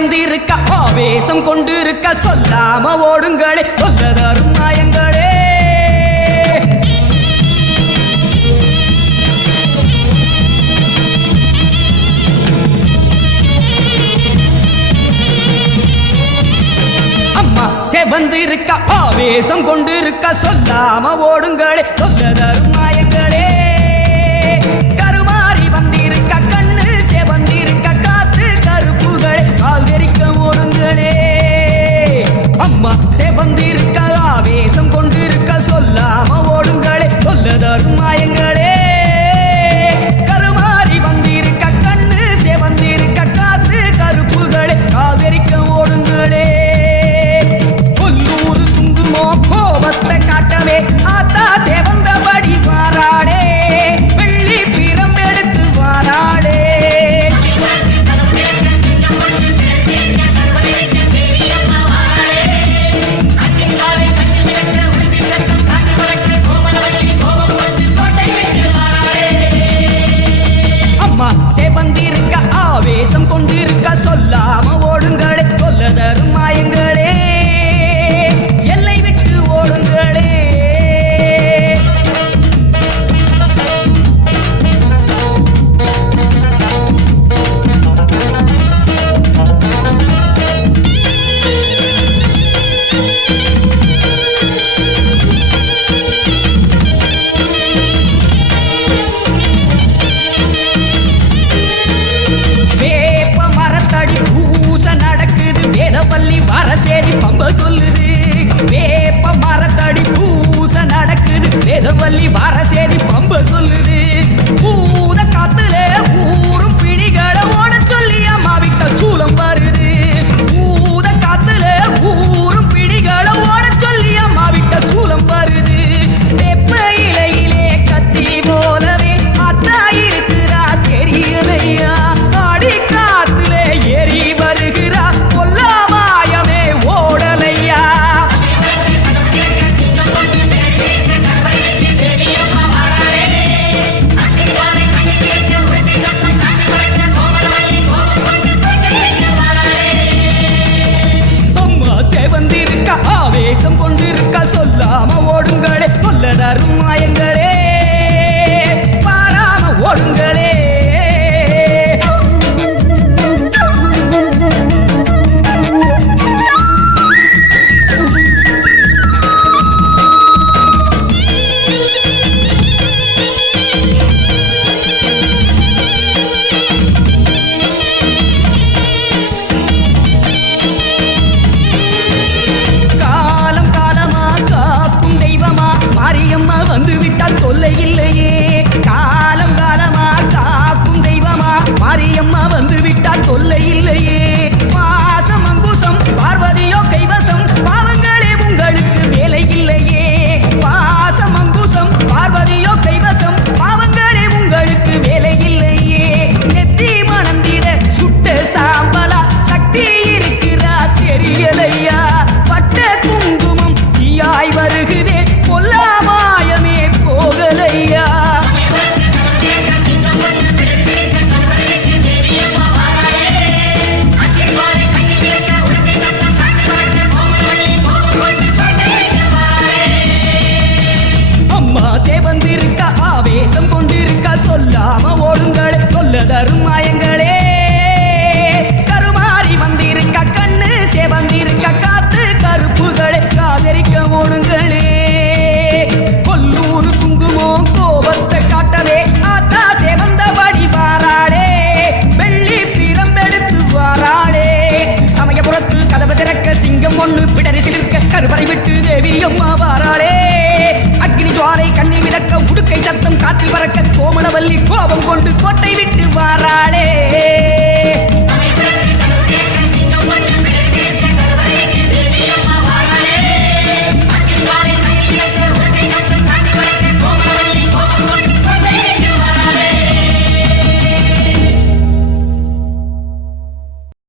வந்திருக்க ஆவேசம் கொண்டிருக்க சொல்லாம ஓடுங்களே சொல்லதரும் மாயங்களே. அம்மா செவந்திருக்க ஆவேசம் கொண்டிருக்க சொல்லாம ஓடுங்களே சொல்லதரும் மாயங்களே. கருமாறி வந்திருக்க கண்ணு செவந்திருக்க காத்து கருப்புகளே கால்வெறிக்க ஓடுங்களே. அம்மா செவந்திருக்க ஆவேசம் கொண்டிருக்க சொல்லாம ஓடுங்களே சொல்லதரும் மாயங்களே. கருமாறி வந்திருக்க கண்ணு செவந்திருக்க காத்து கருப்புகளே கால்வெறிக்க ஓடுங்களே. கோபத்தை காட்டவே ஆத்தா செவந்தபடி வாராடே வெள்ளி பிரம்பெடுத்து வாராடே. அம்மா செவந்திருக்க ஆவேசம் கொண்டிருக்க சொல்லாம ஓடுங்களே சொல்லதரும் மாயங்களே. வேதவல்லி வரசேரி பம்ப சொல்லுது வேப்ப மரத்தடி பூச நடக்குது. வேதவல்லி வரசேரி பம்ப சொல்லுது பூத காத்துல ஊரும் பிடிகளை ஓட சொல்லி அம்மா விட்ட சூலம் வருது. பூத காத்துல ஊரும் பிடிகளை ஓட சொல்லி அம்மா விட்ட சூலம் வருது. வெப்ப இலையிலே கத்தி போலவே அத்தா இருக்கிறா தெரியலையா. ஆடி காத்துல ஏறி வருகிறா ஆவேசம் கொண்டிருக்க சொல்லாம ஓடுங்களே சொல்லதரும் மாயங்களே பாராம ஓடுங்களே. வந்து விட்டால் தொல்லை இல்லையே. காலம் காலமா காக்கும் தெய்வமா மாரியம்மா வந்து விட்டால் தொல்லை இல்லையே. பாசம் அங்குசம் பார்வதியோ கைவசம் பாவங்களே உங்களுக்கு வேலை இல்லையே. பாசம் அங்குசம் பார்வதியோ கைவசம் பாவங்களே உங்களுக்கு வேலை இல்லையே. நெத்தி மணந்திட சுட்ட சாம்பலா சக்தி இருக்கிறா தெரியலையா. பட்ட குங்குமம் தீயாய் வருகுதே பொல்லாமாயமே போகலையா. அம்மா செவந்திருக்க ஆவேசம் கொண்டிருக்க சொல்லாம ஓடுங்களே சொல்லதரும் மாயங்களே. கருமாறி வந்திருக்க கண்ணு செவந்திருக்க காத்து கருப்புகளே காதரிக்க ஓடுங்களே. கொல்லூர் குங்குமம் கோபத்தை காட்டவே ஆத்தா செவந்தபடி வாராடே வெள்ளி பிரம்பெடுத்து வாராடே. சமயபுரத்து கதவு திறக்க சிங்கம் ஒண்ணு பிடரி சிலிர்க்க கருவறை விட்டு தேவி அம்மா வாராடே. அக்னி ஜுவாலை கண்ணி மிதக்க உடுக்கை சத்தம் காற்றில் பறக்க கோமணவல்லி கோபம் கொண்டு கோட்டை விட்டு வாராடே.